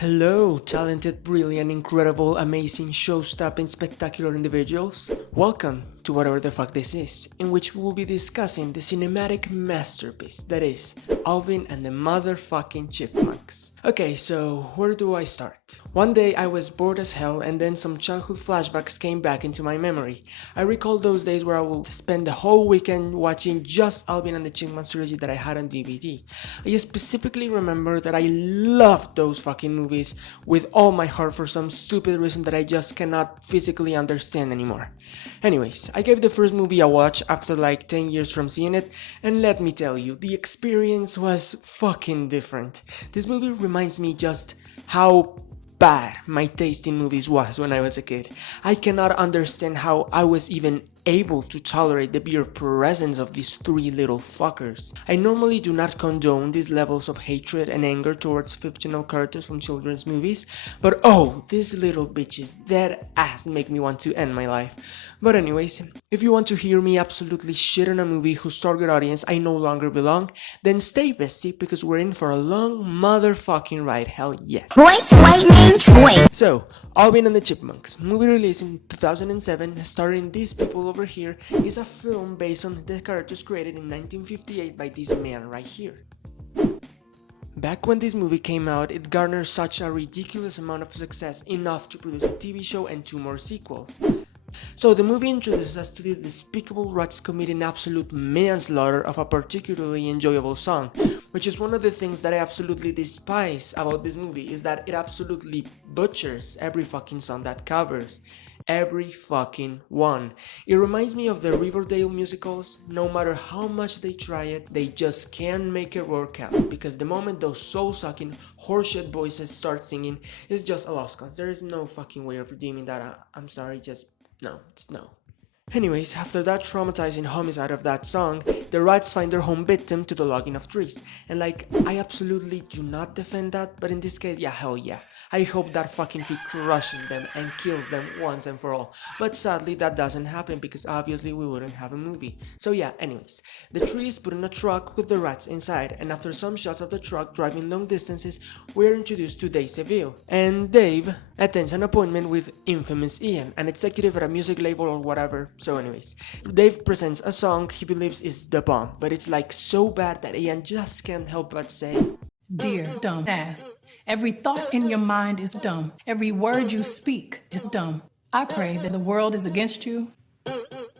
Hello, talented, brilliant, incredible, amazing, show-stopping, spectacular individuals. Welcome to whatever the fuck this is, in which we will be discussing the cinematic masterpiece that is Alvin and the motherfucking Chipmunks. Okay, so where do I start? One day I was bored as hell and then some childhood flashbacks came back into my memory. I recall those days where I would spend the whole weekend watching just Alvin and the Chipmunks trilogy that I had on DVD. I specifically remember that I loved those fucking movies with all my heart for some stupid reason that I just cannot physically understand anymore. Anyways, I gave the first movie a watch after like 10 years from seeing it, and let me tell you, the experience was fucking different. This movie reminds me just how bad my taste in movies was when I was a kid. I cannot understand how I was even able to tolerate the mere presence of these three little fuckers. I normally do not condone these levels of hatred and anger towards fictional characters from children's movies, but oh, these little bitches, that ass make me want to end my life. But anyways, if you want to hear me absolutely shit on a movie whose target audience I no longer belong, then stay bestie because we're in for a long motherfucking ride, hell yes. Points, lightning, choice. So, Alvin and the Chipmunks, movie released in 2007, starring these people over here, is a film based on the characters created in 1958 by this man right here. Back when this movie came out, it garnered such a ridiculous amount of success, enough to produce a TV show and 2 more sequels. So the movie introduces us to these despicable rats committing absolute manslaughter of a particularly enjoyable song, which is one of the things that I absolutely despise about this movie, is that it absolutely butchers every fucking song that covers. Every fucking one. It reminds me of the Riverdale musicals. No matter how much they try it, they just can't make it work out, because the moment those soul-sucking horseshit voices start singing, it's just a lost cause. There is no fucking way of redeeming that. I'm sorry, just no, it's no. Anyways, after that traumatizing homicide of that song, the rats find their home victim to the logging of trees. And like, I absolutely do not defend that, but in this case, yeah, hell yeah. I hope that fucking tree crushes them and kills them once and for all. But sadly, that doesn't happen because obviously we wouldn't have a movie. So yeah, anyways, the tree is put in a truck with the rats inside, and after some shots of the truck driving long distances, we're introduced to Dave Seville. And Dave attends an appointment with infamous Ian, an executive at a music label or whatever. So anyways, Dave presents a song he believes is the bomb, but it's like so bad that Ian just can't help but say, "Dear dumb ass, every thought in your mind is dumb. Every word you speak is dumb. I pray that the world is against you.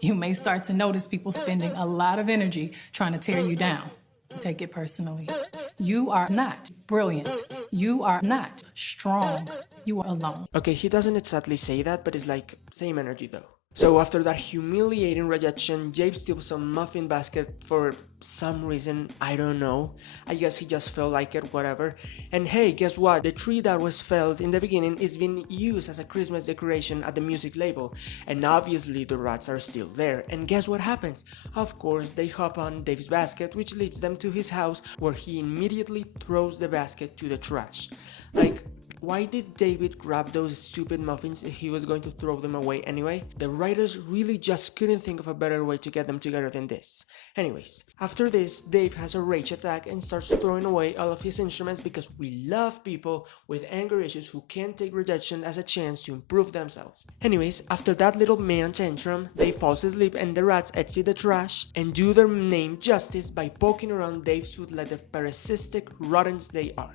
You may start to notice people spending a lot of energy trying to tear you down. Take it personally. You are not brilliant. You are not strong. You are alone." Okay, he doesn't exactly say that, but it's like same energy though. So after that humiliating rejection, Jabe steals some muffin basket for some reason, I don't know. I guess he just felt like it, whatever. And hey, guess what? The tree that was felled in the beginning is being used as a Christmas decoration at the music label. And obviously the rats are still there. And guess what happens? Of course, they hop on Dave's basket, which leads them to his house, where he immediately throws the basket to the trash. Like, why did David grab those stupid muffins if he was going to throw them away anyway? The writers really just couldn't think of a better way to get them together than this. Anyways, after this, Dave has a rage attack and starts throwing away all of his instruments because we love people with anger issues who can't take rejection as a chance to improve themselves. Anyways, after that little man tantrum, Dave falls asleep and the rats empty the trash and do their name justice by poking around Dave's foot like the parasitic rodents they are.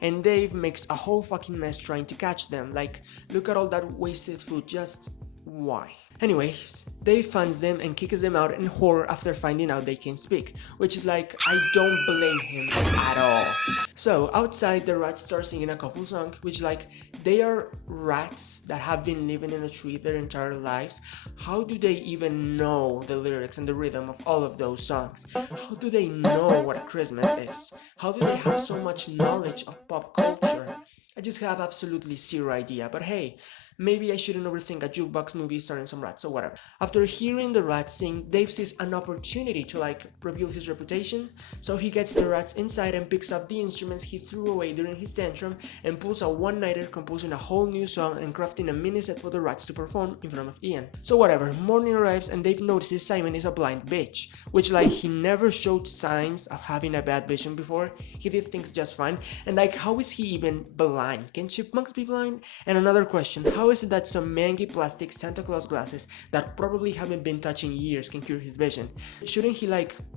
And Dave makes a whole fucking mess trying to catch them. Like, look at all that wasted food, just why? Anyways, Dave finds them and kicks them out in horror after finding out they can speak, which is like, I don't blame him at all. So outside, the rats start singing a couple songs, which like, they are rats that have been living in a tree their entire lives. How do they even know the lyrics and the rhythm of all of those songs? How do they know what Christmas is? How do they have so much knowledge of pop culture? I just have absolutely zero idea, but hey, maybe I shouldn't overthink a jukebox movie starring some rats, so whatever. After hearing the rats sing, Dave sees an opportunity to rebuild his reputation, so he gets the rats inside and picks up the instruments he threw away during his tantrum and pulls a one-nighter, composing a whole new song and crafting a mini set for the rats to perform in front of Ian. So whatever, morning arrives and Dave notices Simon is a blind bitch, which he never showed signs of having a bad vision before. He did things just fine, and how is he even blind? Can chipmunks be blind? And another question, how is it that some mangy plastic Santa Claus glasses that probably haven't been touched in years can cure his vision? Shouldn't he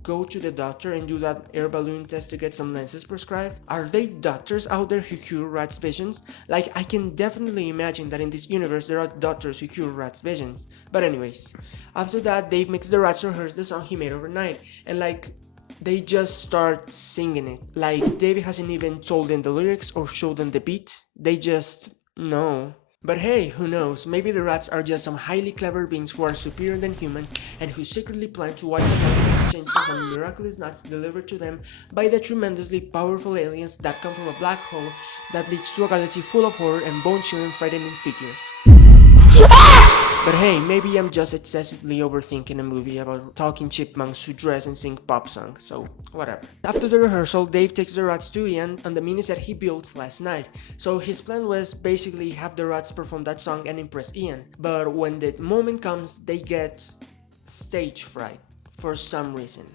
go to the doctor and do that air balloon test to get some lenses prescribed? Are they doctors out there who cure rats' visions? I can definitely imagine that in this universe there are doctors who cure rats' visions. But anyways, after that Dave makes the rats rehearse the song he made overnight, and they just start singing it. David hasn't even told them the lyrics or showed them the beat. They just know. But hey, who knows, maybe the rats are just some highly clever beings who are superior than humans and who secretly plan to wipe us out in exchange for some miraculous nuts delivered to them by the tremendously powerful aliens that come from a black hole that leads to a galaxy full of horror and bone-chilling frightening figures. But hey, maybe I'm just excessively overthinking a movie about talking chipmunks who dress and sing pop songs, so whatever. After the rehearsal, Dave takes the rats to Ian on the mini set he built last night. So his plan was basically have the rats perform that song and impress Ian. But when the moment comes, they get stage fright for some reason.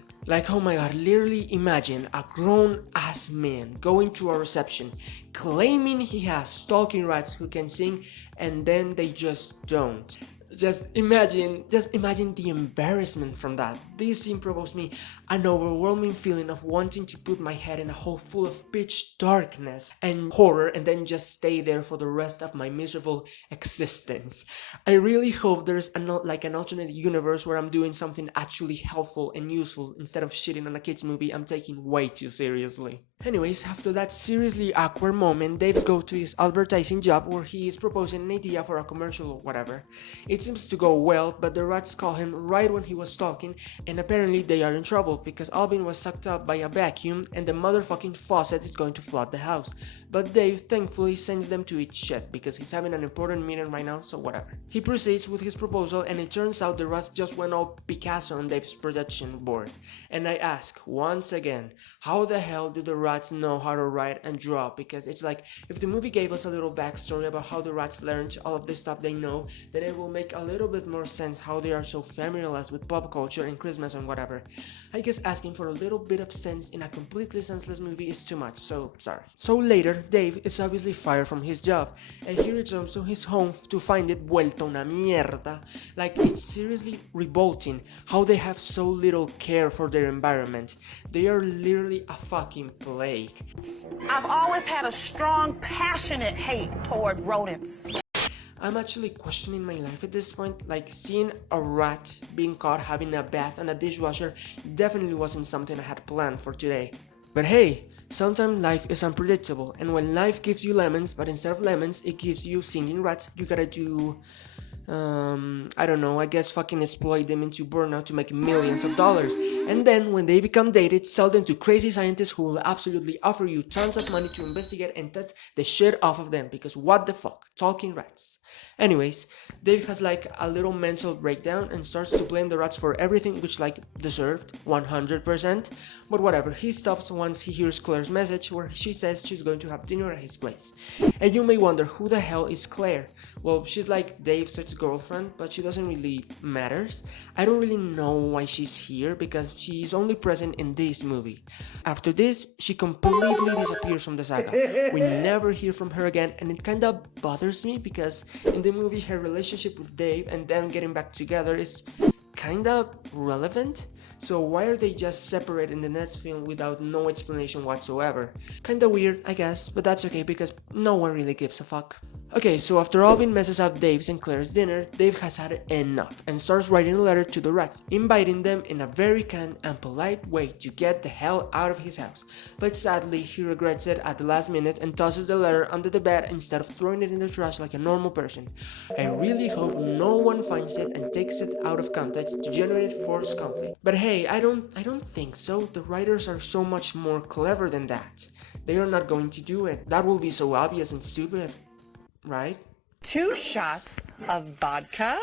Oh my god, literally imagine a grown-ass man going to a reception claiming he has talking rats who can sing, and then they just don't. Just imagine the embarrassment from that. This scene provokes me an overwhelming feeling of wanting to put my head in a hole full of pitch darkness and horror and then just stay there for the rest of my miserable existence. I really hope there's an alternate universe where I'm doing something actually helpful and useful instead of shitting on a kids movie I'm taking way too seriously. Anyways, after that seriously awkward moment, Dave goes to his advertising job where he is proposing an idea for a commercial or whatever. It seems to go well, but the rats call him right when he was talking, and apparently they are in trouble because Alvin was sucked up by a vacuum and the motherfucking faucet is going to flood the house. But Dave thankfully sends them to eat shit because he's having an important meeting right now, so whatever. He proceeds with his proposal and it turns out the rats just went all Picasso on Dave's production board. And I ask, once again, how the hell do the rats know how to write and draw? Because it's if the movie gave us a little backstory about how the rats learned all of the stuff they know, then it will make a little bit more sense how they are so familiarized with pop culture and Christmas and whatever. I guess asking for a little bit of sense in a completely senseless movie is too much, so sorry. So later, Dave is obviously fired from his job, and he returns to his home to find it vuelta una mierda. It's seriously revolting how they have so little care for their environment. They are literally a fucking plague. I've always had a strong, passionate hate toward rodents. I'm actually questioning my life at this point. Seeing a rat being caught having a bath on a dishwasher definitely wasn't something I had planned for today. But hey, sometimes life is unpredictable, and when life gives you lemons, but instead of lemons it gives you singing rats, you gotta do I don't know, I guess fucking exploit them into burnout to make millions of dollars. And then when they become dated, sell them to crazy scientists who will absolutely offer you tons of money to investigate and test the shit off of them, because what the fuck, talking rats. Anyways, Dave has a little mental breakdown and starts to blame the rats for everything, which deserved 100%, but whatever, he stops once he hears Claire's message where she says she's going to have dinner at his place. And you may wonder, who the hell is Claire? Well, she's Dave's ex-girlfriend, but she doesn't really matters. I don't really know why she's here because she's only present in this movie. After this, she completely disappears from the saga. We never hear from her again, and it kinda bothers me because in the movie her relationship with Dave and them getting back together is kinda relevant. So why are they just separated in the next film without no explanation whatsoever? Kinda weird, I guess, but that's okay because no one really gives a fuck. Okay, so after Alvin messes up Dave's and Claire's dinner, Dave has had enough and starts writing a letter to the rats, inviting them in a very kind and polite way to get the hell out of his house. But sadly, he regrets it at the last minute and tosses the letter under the bed instead of throwing it in the trash like a normal person. I really hope no one finds it and takes it out of context to generate forced conflict. But hey, I don't think so. The writers are so much more clever than that. They are not going to do it. That will be so obvious and stupid. Right? 2 shots of vodka.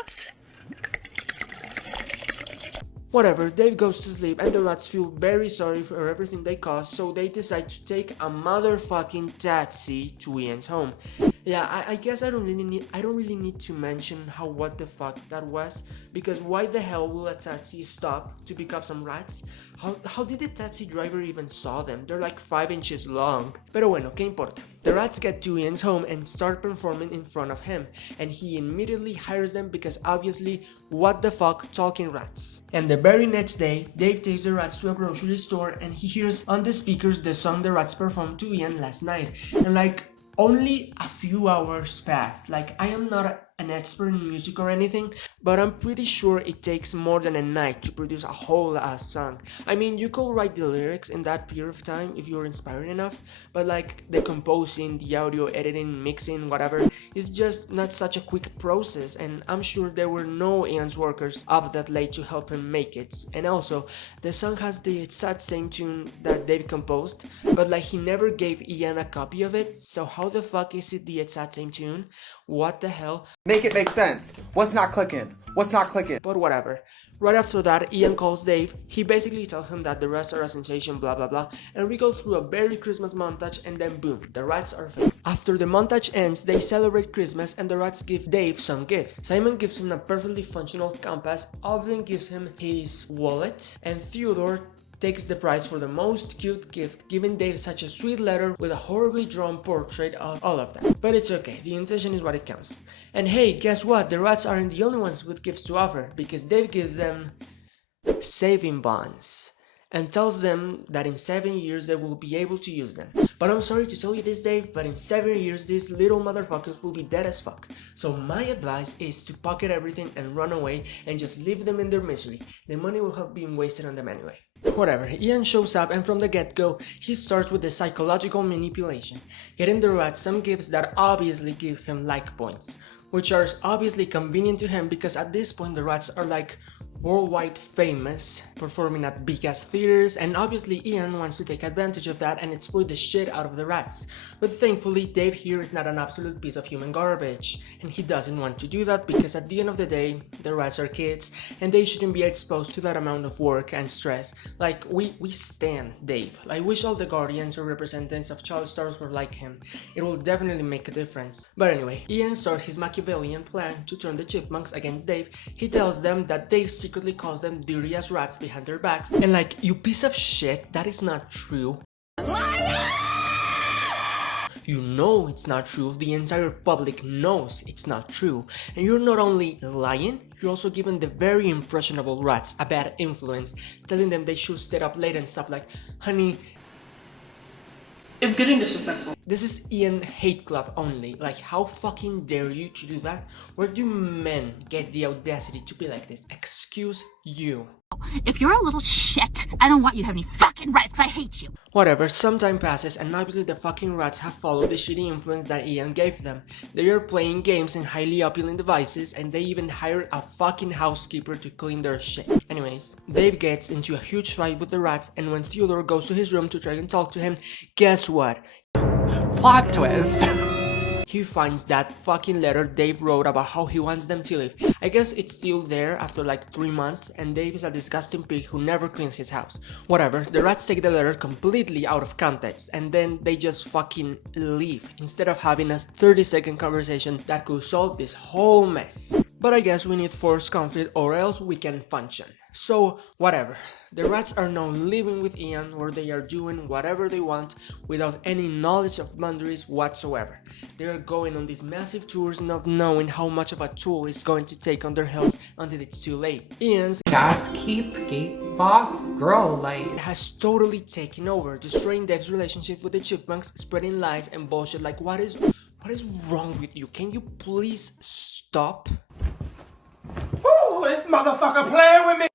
Whatever, Dave goes to sleep and the rats feel very sorry for everything they caused, so they decide to take a motherfucking taxi to Ian's home. Yeah, I guess I don't really need to mention how what the fuck that was, because why the hell will a taxi stop to pick up some rats? How did the taxi driver even saw them? They're like 5 inches long. Pero bueno, ¿qué importa? The rats get to Ian's home and start performing in front of him, and he immediately hires them because obviously, what the fuck, talking rats. And the very next day, Dave takes the rats to a grocery store and he hears on the speakers the song the rats performed to Ian last night. And like, only a few hours pass. Like, I am not an expert in music or anything, but I'm pretty sure it takes more than a night to produce a whole ass song. I mean, you could write the lyrics in that period of time if you're inspired enough, but like the composing, the audio editing, mixing, whatever, is just not such a quick process, and I'm sure there were no Ian's workers up that late to help him make it. And also, the song has the exact same tune that Dave composed, but like he never gave Ian a copy of it, so how the fuck is it the exact same tune? What the hell? Make it make sense. What's not clicking? What's not clicking? But whatever. Right after that, Ian calls Dave. He basically tells him that the rats are a sensation, blah blah blah, and we go through a very Christmas montage, and then boom, the rats are fake. After the montage ends, they celebrate Christmas and the rats give Dave some gifts. Simon gives him a perfectly functional compass, Alvin gives him his wallet, and Theodore takes the prize for the most cute gift, giving Dave such a sweet letter with a horribly drawn portrait of all of them. But it's okay, the intention is what it counts. And hey, guess what? The rats aren't the only ones with gifts to offer, because Dave gives them saving bonds and tells them that in 7 years they will be able to use them. But I'm sorry to tell you this, Dave, but in 7 years these little motherfuckers will be dead as fuck. So my advice is to pocket everything and run away and just leave them in their misery. The money will have been wasted on them anyway. Whatever, Ian shows up and from the get-go, he starts with the psychological manipulation, getting the rats some gifts that obviously give him like points, which are obviously convenient to him because at this point the rats are like worldwide famous, performing at big ass theaters, and obviously Ian wants to take advantage of that and exploit the shit out of the rats. But thankfully Dave here is not an absolute piece of human garbage, and he doesn't want to do that because at the end of the day, the rats are kids and they shouldn't be exposed to that amount of work and stress. Like, we stand Dave. I wish all the guardians or representatives of child stars were like him. It will definitely make a difference. But anyway, Ian starts his Machiavellian plan to turn the Chipmunks against Dave. He tells them that Dave secretly calls them dirty as rats behind their backs, and like, you piece of shit, that is not true. You know it's not true, the entire public knows it's not true, and you're not only lying, you're also giving the very impressionable rats a bad influence, telling them they should stay up late and stuff like, honey, it's getting disrespectful. This is Ian hate club only. Like, how fucking dare you to do that? Where do men get the audacity to be like this? Excuse you. If you're a little shit, I don't want you to have any fucking rights because I hate you. Whatever, some time passes and obviously the fucking rats have followed the shitty influence that Ian gave them. They are playing games and highly appealing devices, and they even hired a fucking housekeeper to clean their shit. Anyways, Dave gets into a huge fight with the rats, and when Theodore goes to his room to try and talk to him, guess what? Plot twist. He finds that fucking letter Dave wrote about how he wants them to live. I guess it's still there after like 3 months, and Dave is a disgusting pig who never cleans his house. Whatever, the rats take the letter completely out of context, and then they just fucking leave, instead of having a 30-second conversation that could solve this whole mess. But I guess we need forced conflict or else we can function. So, whatever. The rats are now living with Ian, where they are doing whatever they want without any knowledge of boundaries whatsoever. They are going on these massive tours not knowing how much of a toll it's going to take on their health until it's too late. Ian's Gas keep gate boss girl like has totally taken over, destroying Dave's relationship with the Chipmunks, spreading lies and bullshit like what is wrong with you? Can you please stop? ooh, this motherfucker playing with me.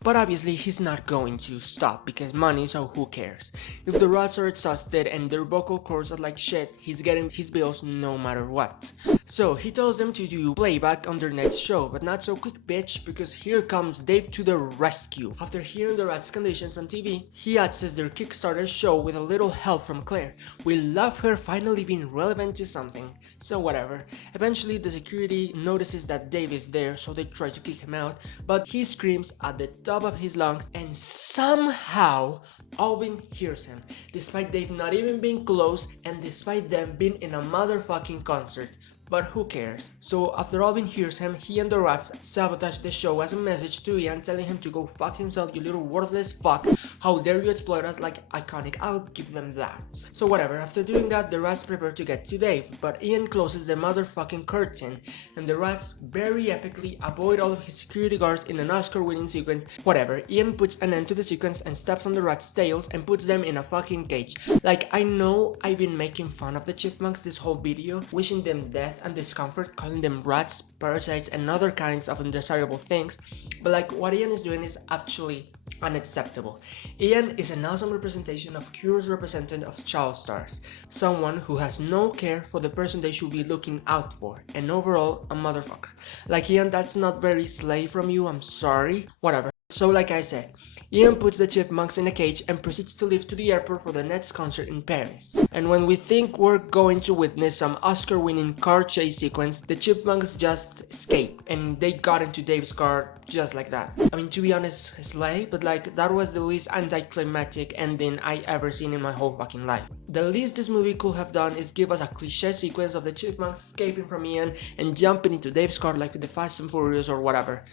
But obviously he's not going to stop because money, so who cares? If the rats are exhausted and their vocal cords are like shit, he's getting his bills no matter what. So he tells them to do playback on their next show, but not so quick, bitch, because here comes Dave to the rescue. After hearing the rats' conditions on TV, he accesses their Kickstarter show with a little help from Claire. We love her finally being relevant to something, so whatever. Eventually the security notices that Dave is there, so they try to kick him out, but he screams at the top of his lungs and somehow Alvin hears him, despite Dave not even being close and despite them being in a motherfucking concert. But who cares? So after Alvin hears him, he and the rats sabotage the show as a message to Ian, telling him to go fuck himself, you little worthless fuck. How dare you exploit us? Like, iconic, I'll give them that. So whatever, after doing that, the rats prepare to get to Dave, but Ian closes the motherfucking curtain and the rats very epically avoid all of his security guards in an Oscar-winning sequence. Whatever, Ian puts an end to the sequence and steps on the rats' tails and puts them in a fucking cage. Like, I know I've been making fun of the Chipmunks this whole video, wishing them death and discomfort, calling them rats, parasites, and other kinds of undesirable things, but like what Ian is doing is actually unacceptable. Ian is an awesome representation of Cure's representative of child stars, someone who has no care for the person they should be looking out for, and overall a motherfucker. Like Ian, that's not very slay from you, I'm sorry. Whatever. So like I said, Ian puts the Chipmunks in a cage and proceeds to leave to the airport for the next concert in Paris. And when we think we're going to witness some Oscar-winning car chase sequence, the Chipmunks just escape and they got into Dave's car just like that. I mean, to be honest, slay, but like that was the least anticlimactic ending I ever seen in my whole fucking life. The least this movie could have done is give us a cliche sequence of the Chipmunks escaping from Ian and jumping into Dave's car like with the Fast and Furious or whatever.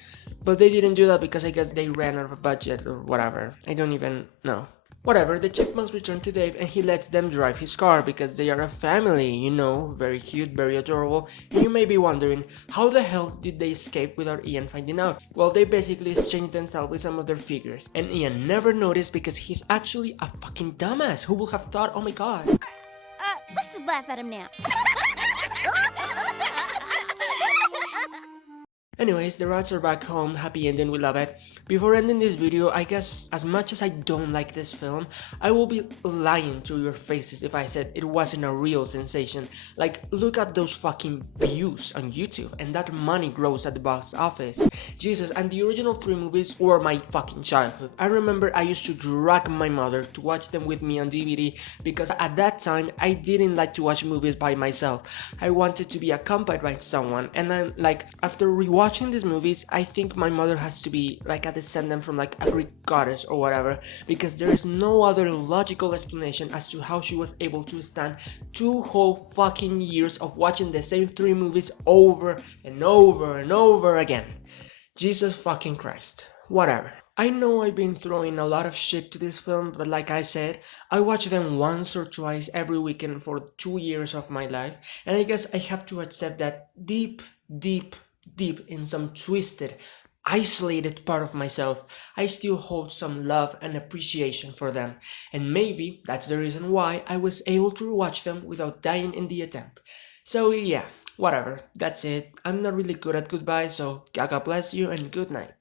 But they didn't do that because I guess they ran out of budget or whatever. I don't even know. Whatever, the Chipmunks return to Dave and he lets them drive his car because they are a family, you know, very cute, very adorable. And you may be wondering, how the hell did they escape without Ian finding out? Well, they basically exchanged themselves with some of their figures, and Ian never noticed because he's actually a fucking dumbass. Who would have thought? Oh my god. Let's just laugh at him now. Anyways, the rats are back home, happy ending, we love it. Before ending this video, I guess as much as I don't like this film, I will be lying to your faces if I said it wasn't a real sensation. Like, look at those fucking views on YouTube and that money grows at the box office. Jesus, and the original 3 movies were my fucking childhood. I remember I used to drag my mother to watch them with me on DVD because at that time I didn't like to watch movies by myself. I wanted to be accompanied by someone, and then like after rewatching these movies, I think my mother has to be like a descendant from like a Greek goddess or whatever, because there is no other logical explanation as to how she was able to stand 2 whole fucking years of watching the same 3 movies over and over and over again. Jesus fucking Christ. Whatever. I know I've been throwing a lot of shit to this film, but like I said, I watch them once or twice every weekend for 2 years of my life, and I guess I have to accept that deep in some twisted, isolated part of myself, I still hold some love and appreciation for them, and maybe that's the reason why I was able to watch them without dying in the attempt. So yeah, whatever, that's it. I'm not really good at goodbye, so Gaga bless you and good night.